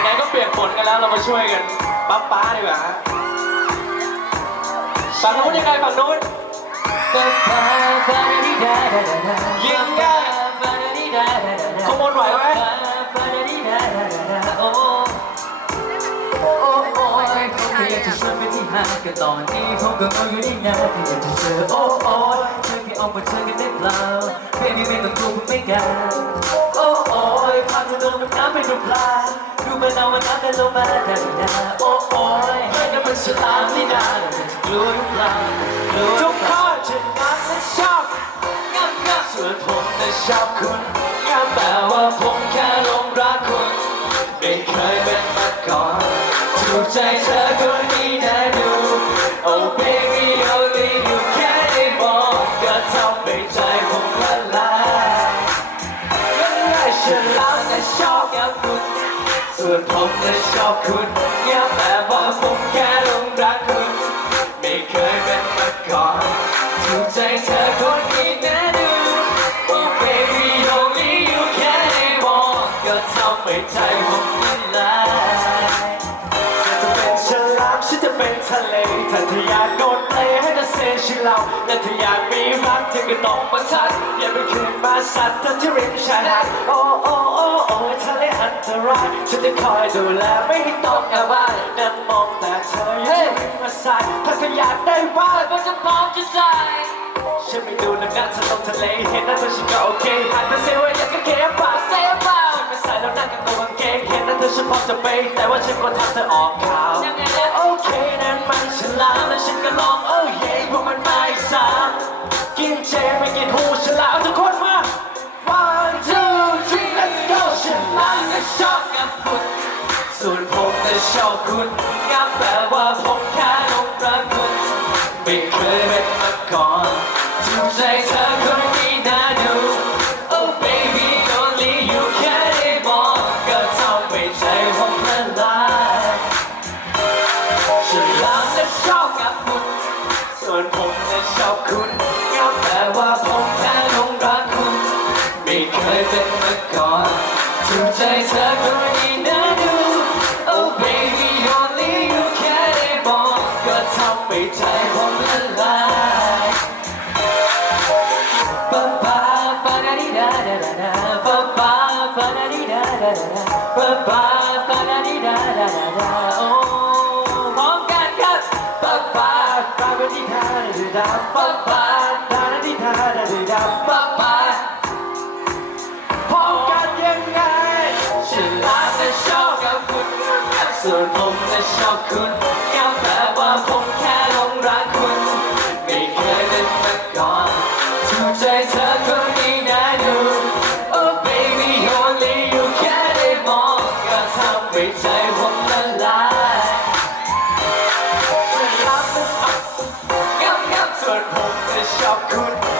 ไหนๆก็เปลี่ยนฝนกันแล้วเรามาช่วยกันปั๊บป้าดีกว่าฮะฝั่งนู้นยังไงฝั่งนู้นยิงได้ขโมยไหวไหมจะชวนไปที่ห้างกันตอนนี้ผมก็งงอยู่นี่ไงที่อยากจะเจอโอ้โอ้เธอแค่ออกมาเจอกันได้เปล่า Baby ไม่ต้องกลัวผมไม่กันโอ้โอ้ยพาเธอลงน้ำน้ำเป็นรูปปลา ดูมันอนวันนั้นเป็นลงมาได้ยาโอ้โอ้ยเฮ้ยนั่นมันสลามนี่นาเราจะกลัวหรือเปล่ากลัวทุกคนฉันรักและชอบงามงามส่วนผมน่ะชอบคุณงามแต่ว่าผมแค่ ส่วนผมน่ะชอบคุณงาแต่ว่าผมแค่ลงรักคุณ ไม่เคยเป็นมาก่อนถูกใจเธอคนนี้นะดู Oh baby only you แค่ได้มองก็ทำให้ใจผมละลายจะเป็นฉลามฉันจะเป็นทะเลถ้าเธออยากโดดเลให้เธอเซชิเราและเธออยากมีรักเธอก็ต้องมาทัดอย่าไปคืนมาสัตว์เธอที่ริมชายหาดโอ้โอ้ เลอันตรายฉันจะคอยดูแลไม่ให้ตกอาบายนั่งมองแต่เธออยู่ที่ริมมาสายถ้าเธออยากได้บ้างก็จะพร้อมจะจ่ายฉันไม่ดูน้ำหนักเธอลงทะเลเห็นนั่นเธอฉันก็โอเคหากเธอเซว่าอยากจะเก็บปากเซฟเปล่าไม่ใส่แล้วนั่งกันตัวกางเกงเห็นนั่นเธอฉันพร้อมจะไปแต่ว่าฉันก็ทำเธอออกข่าวยังไงนะโอเคนั้นมันฉลามและฉันก็ลองโอ้เย่เพราะมันไม่สามกินเจไม่กินหูฉลามทุกคน ชอบคุณงามแต่ว่าผมแค่ลงรักคุณไม่เคยเป็นมาก่อนถูกใจเธอคนนี้น่าดู Oh baby only you แค่ได้มองก็ทำให้ใจผมละลายฉลามน่ะชอบ ทำให้ใจผมละลายปะปะปะดาดิดาดาดาดาปะปะปะดาดิดาดาดาดาปะปะปะดาดิดาดาดาดาโอ้พร้อมกันครับปะปะปะดาดิดาดาดาปะปะปะดาดิดาดาดาปะปะ ส่วนผมและชอบคุณงามแต่ว่าผมแค่หลงรักคุณ ไม่เคยเป็นมาก่อนถูกใจเธอคนนี้นะดู Oh baby only you แค่ได้มองก็ทำให้ใจผมละลายฉันรักและงับงับส่วนผมจะชอบคุณ